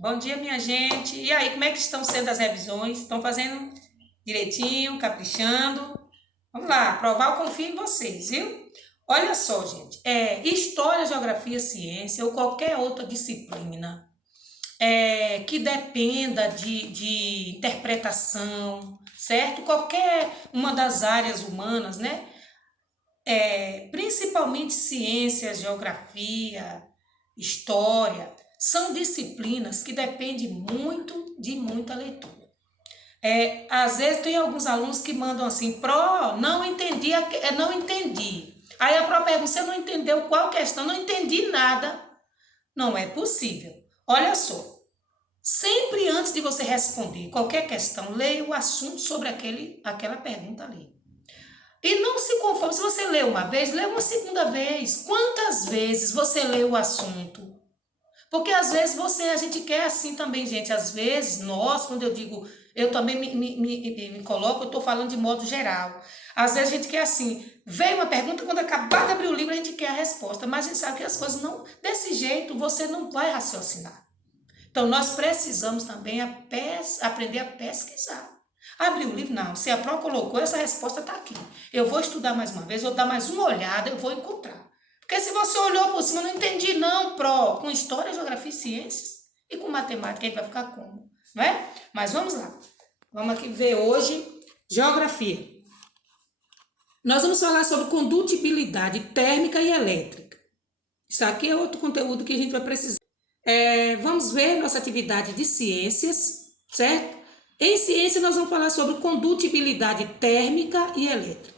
Bom dia, minha gente. E aí, como é que estão sendo as revisões? Estão fazendo direitinho, caprichando? Vamos lá, provar eu confio em vocês, viu? Olha só, gente. História, geografia, ciência ou qualquer outra disciplina que dependa de interpretação, certo? Qualquer uma das áreas humanas, né? Principalmente ciência, geografia, história, são disciplinas que dependem muito de muita leitura. Às vezes tem alguns alunos que mandam assim, não entendi, não entendi. Aí a pró pergunta, você não entendeu qual questão? Não entendi nada. Não é possível. Olha só, sempre antes de você responder qualquer questão, leia o assunto sobre aquela pergunta ali. E não se conforme, se você lê uma vez, lê uma segunda vez. Quantas vezes você lê o assunto? Porque às vezes a gente quer assim também, gente. Às vezes, nós, quando eu digo, eu também me coloco, eu estou falando de modo geral. Às vezes a gente quer assim, vem uma pergunta, quando acabar de abrir o livro, a gente quer a resposta. Mas a gente sabe que as coisas não, desse jeito, você não vai raciocinar. Então, nós precisamos também aprender a pesquisar. Abrir o livro, não. Se a pró colocou, essa resposta está aqui. Eu vou estudar mais uma vez, vou dar mais uma olhada, eu vou encontrar. Porque se você olhou por cima, não entendi não, pró. Com história, geografia e ciências. E com matemática, aí vai ficar como? Não é? Mas vamos lá. Vamos aqui ver hoje geografia. Nós vamos falar sobre condutibilidade térmica e elétrica. Isso aqui é outro conteúdo que a gente vai precisar. Vamos ver nossa atividade de ciências, certo? Em ciência, nós vamos falar sobre condutibilidade térmica e elétrica.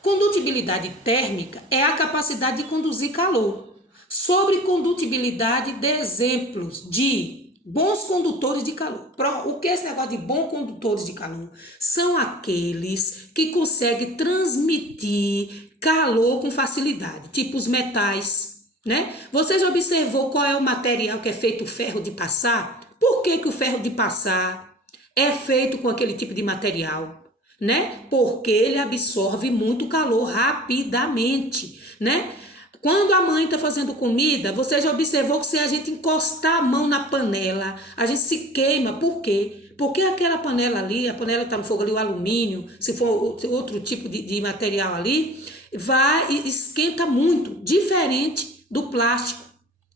Condutibilidade térmica é a capacidade de conduzir calor. Sobre condutibilidade, dê exemplos de bons condutores de calor. O que é esse negócio de bons condutores de calor? São aqueles que conseguem transmitir calor com facilidade, tipo os metais, né? Você já observou qual é o material que é feito o ferro de passar? Por que o ferro de passar é feito com aquele tipo de material? Né? Porque ele absorve muito calor rapidamente, né? Quando a mãe está fazendo comida, você já observou que se a gente encostar a mão na panela, a gente se queima. Por quê? Porque aquela panela ali, a panela está no fogo ali, o alumínio, se for outro tipo de material ali, vai e esquenta muito, diferente do plástico,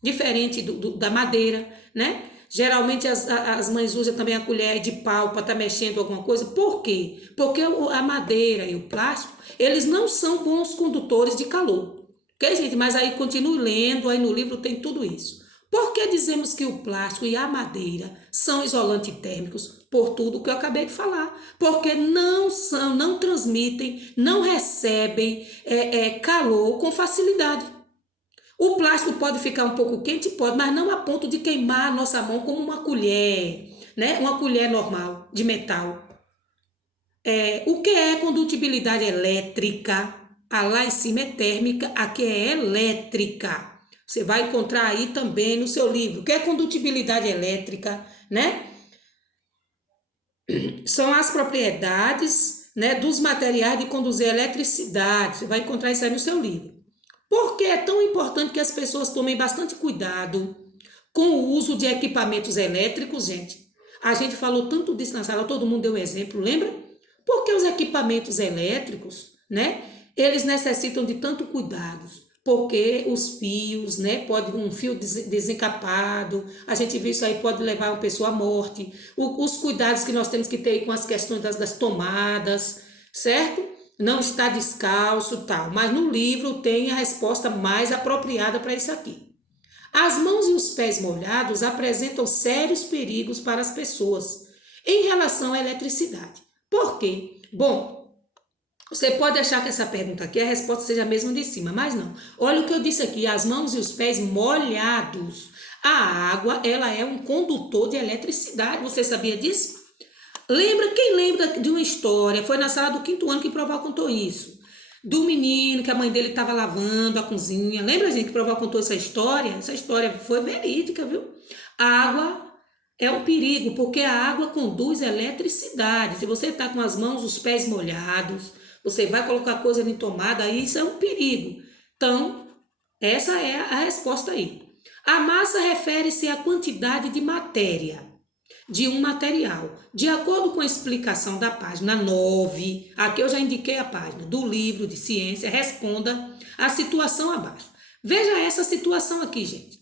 diferente da madeira, né? Geralmente as mães usam também a colher de pau para estar mexendo alguma coisa. Por quê? Porque a madeira e o plástico, eles não são bons condutores de calor. Ok, gente? Mas aí continue lendo, aí no livro tem tudo isso. Por que dizemos que o plástico e a madeira são isolantes térmicos? Por tudo que eu acabei de falar. Porque não transmitem, não recebem calor com facilidade. O plástico pode ficar um pouco quente, pode, mas não a ponto de queimar a nossa mão como uma colher, né? Uma colher normal de metal. O que é condutibilidade elétrica? A lá em cima é térmica, aqui é elétrica. Você vai encontrar aí também no seu livro. O que é condutibilidade elétrica, né? São as propriedades, né, dos materiais de conduzir eletricidade. Você vai encontrar isso aí no seu livro. Por que é tão importante que as pessoas tomem bastante cuidado com o uso de equipamentos elétricos, gente? A gente falou tanto disso na sala, todo mundo deu um exemplo, lembra? Porque os equipamentos elétricos, né, eles necessitam de tanto cuidado, porque os fios, né, pode um fio desencapado, a gente vê isso aí, pode levar uma pessoa à morte, os cuidados que nós temos que ter com as questões das tomadas, certo? Não está descalço, tal, mas no livro tem a resposta mais apropriada para isso aqui. As mãos e os pés molhados apresentam sérios perigos para as pessoas em relação à eletricidade. Por quê? Bom, você pode achar que essa pergunta aqui a resposta seja a mesma de cima, mas não. Olha o que eu disse aqui, as mãos e os pés molhados. A água, ela é um condutor de eletricidade, você sabia disso? Quem lembra de uma história, foi na sala do quinto ano que Proval contou isso, do menino que a mãe dele estava lavando a cozinha. Lembra, gente, que Proval contou essa história? Essa história foi verídica, viu? A água é um perigo, porque a água conduz eletricidade. Se você está com as mãos, os pés molhados, você vai colocar coisa em tomada, aí isso é um perigo. Então, essa é a resposta aí. A massa refere-se à quantidade de matéria de um material. De acordo com a explicação da página 9, aqui eu já indiquei a página do livro de ciência, responda a situação abaixo. Veja essa situação aqui, gente.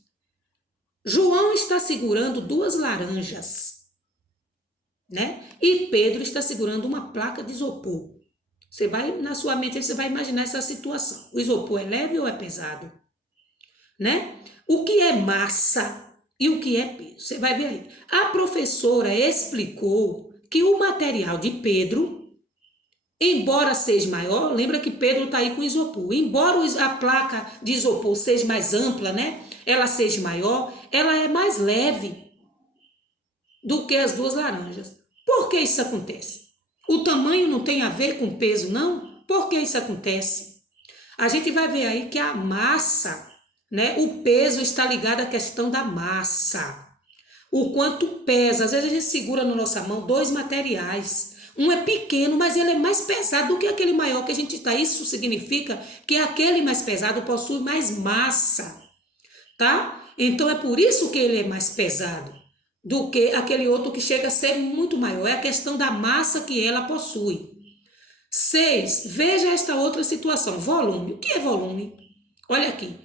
João está segurando 2 laranjas, né? E Pedro está segurando uma placa de isopor. Você vai, na sua mente, você vai imaginar essa situação. O isopor é leve ou é pesado? Né? O que é massa e o que é peso? Você vai ver aí. A professora explicou que o material de Pedro, embora seja maior, lembra que Pedro está aí com isopor, embora a placa de isopor seja mais ampla, né? Ela seja maior, ela é mais leve do que as 2 laranjas. Por que isso acontece? O tamanho não tem a ver com peso, não? Por que isso acontece? A gente vai ver aí que a massa, né? O peso está ligado à questão da massa. O quanto pesa. Às vezes a gente segura na nossa mão 2 materiais. Um é pequeno, mas ele é mais pesado do que aquele maior que a gente está. Isso significa que aquele mais pesado possui mais massa, tá? Então é por isso que ele é mais pesado do que aquele outro que chega a ser muito maior. É a questão da massa que ela possui. 6. Veja esta outra situação. Volume. O que é volume? Olha aqui.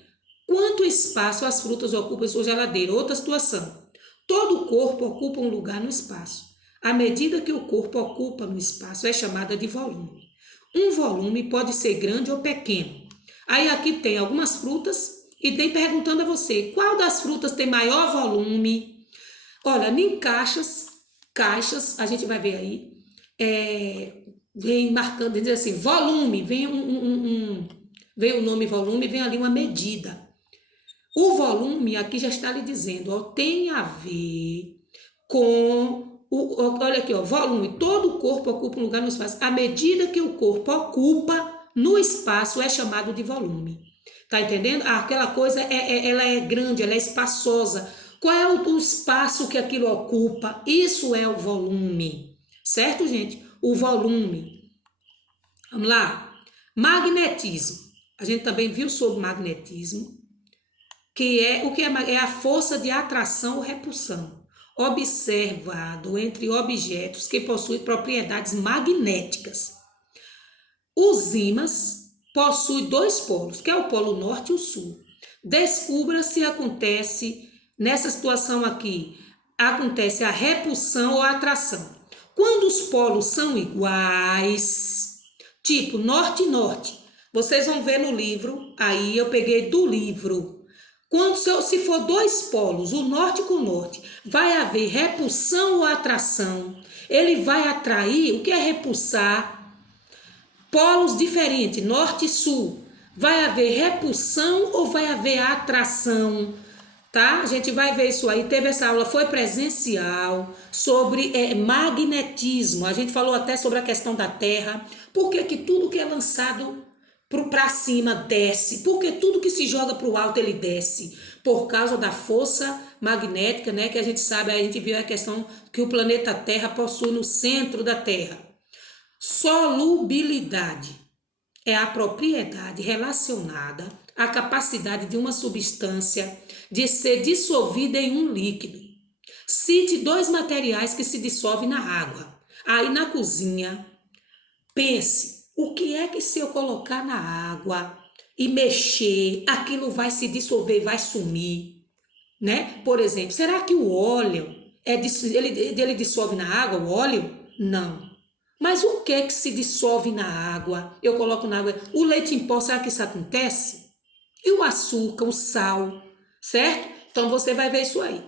Quanto espaço as frutas ocupam em sua geladeira? Outra situação. Todo o corpo ocupa um lugar no espaço. A medida que o corpo ocupa no espaço é chamada de volume. Um volume pode ser grande ou pequeno. Aí aqui tem algumas frutas e tem perguntando a você, qual das frutas tem maior volume? Olha, em caixas, a gente vai ver aí, vem marcando, diz assim, volume, vem o nome volume, vem ali uma medida. O volume aqui já está lhe dizendo, ó, tem a ver com, olha aqui, ó, volume, todo o corpo ocupa um lugar no espaço. A medida que o corpo ocupa no espaço é chamado de volume. Tá entendendo? Aquela coisa, ela é grande, ela é espaçosa. Qual é o espaço que aquilo ocupa? Isso é o volume. Certo, gente? O volume. Vamos lá. Magnetismo. A gente também viu sobre magnetismo, que é o que é a força de atração ou repulsão, observado entre objetos que possuem propriedades magnéticas. Os ímãs possuem 2 polos, que é o polo norte e o sul. Descubra se acontece, nessa situação aqui, acontece a repulsão ou a atração. Quando os polos são iguais, tipo norte e norte, vocês vão ver no livro, aí eu peguei do livro. Quando se for 2 polos, o norte com o norte, vai haver repulsão ou atração. Ele vai atrair, o que é repulsar? Polos diferentes, norte e sul. Vai haver repulsão ou vai haver atração? Tá? A gente vai ver isso aí. Teve essa aula, foi presencial, sobre magnetismo. A gente falou até sobre a questão da Terra. Por que que tudo que é lançado para cima desce? Por que tudo que se joga para o alto ele desce? Por causa da força magnética, né? Que a gente sabe, a gente viu a questão que o planeta Terra possui no centro da Terra. Solubilidade é a propriedade relacionada à capacidade de uma substância de ser dissolvida em um líquido. Cite 2 materiais que se dissolvem na água. Aí na cozinha, pense, o que é que se eu colocar na água e mexer, aquilo vai se dissolver, vai sumir, né? Por exemplo, será que o óleo, ele dissolve na água, o óleo? Não. Mas o que é que se dissolve na água? Eu coloco na água. O leite em pó, será que isso acontece? E o açúcar, o sal, certo? Então você vai ver isso aí.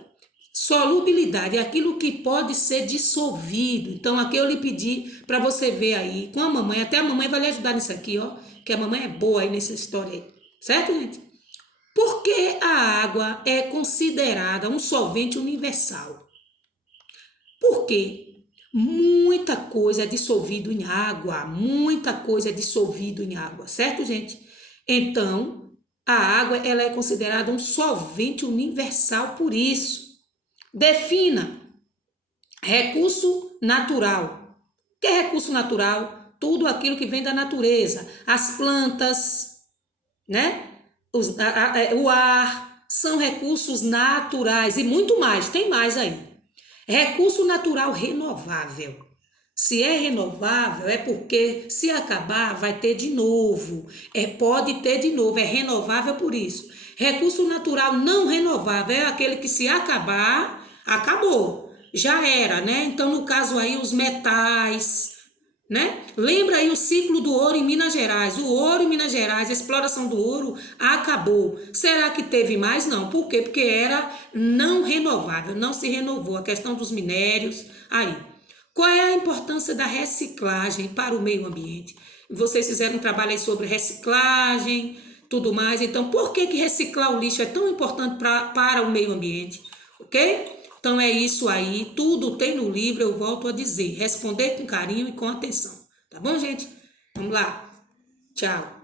Solubilidade é aquilo que pode ser dissolvido. Então aqui eu lhe pedi para você ver aí com a mamãe. Até a mamãe vai lhe ajudar nisso aqui, ó. Que a mamãe é boa aí nessa história aí. Certo, gente? Por que a água é considerada um solvente universal? Por quê? Muita coisa é dissolvido em água, muita coisa é dissolvido em água, certo, gente? Então, a água ela é considerada um solvente universal por isso. Defina recurso natural. O que é recurso natural? Tudo aquilo que vem da natureza, as plantas, né? O ar, são recursos naturais e muito mais, tem mais aí. Recurso natural renovável. Se é renovável, é porque se acabar, vai ter de novo. Pode ter de novo, é renovável por isso. Recurso natural não renovável é aquele que se acabar, acabou. Já era, né? Então, no caso aí, os metais, né? Lembra aí o ciclo do ouro em Minas Gerais. O ouro em Minas Gerais, a exploração do ouro acabou. Será que teve mais? Não. Por quê? Porque era não renovável, não se renovou. A questão dos minérios, aí. Qual é a importância da reciclagem para o meio ambiente? Vocês fizeram um trabalho aí sobre reciclagem, tudo mais. Então, por que reciclar o lixo é tão importante para o meio ambiente? Ok? Então, é isso aí. Tudo tem no livro, eu volto a dizer. Responder com carinho e com atenção. Tá bom, gente? Vamos lá. Tchau.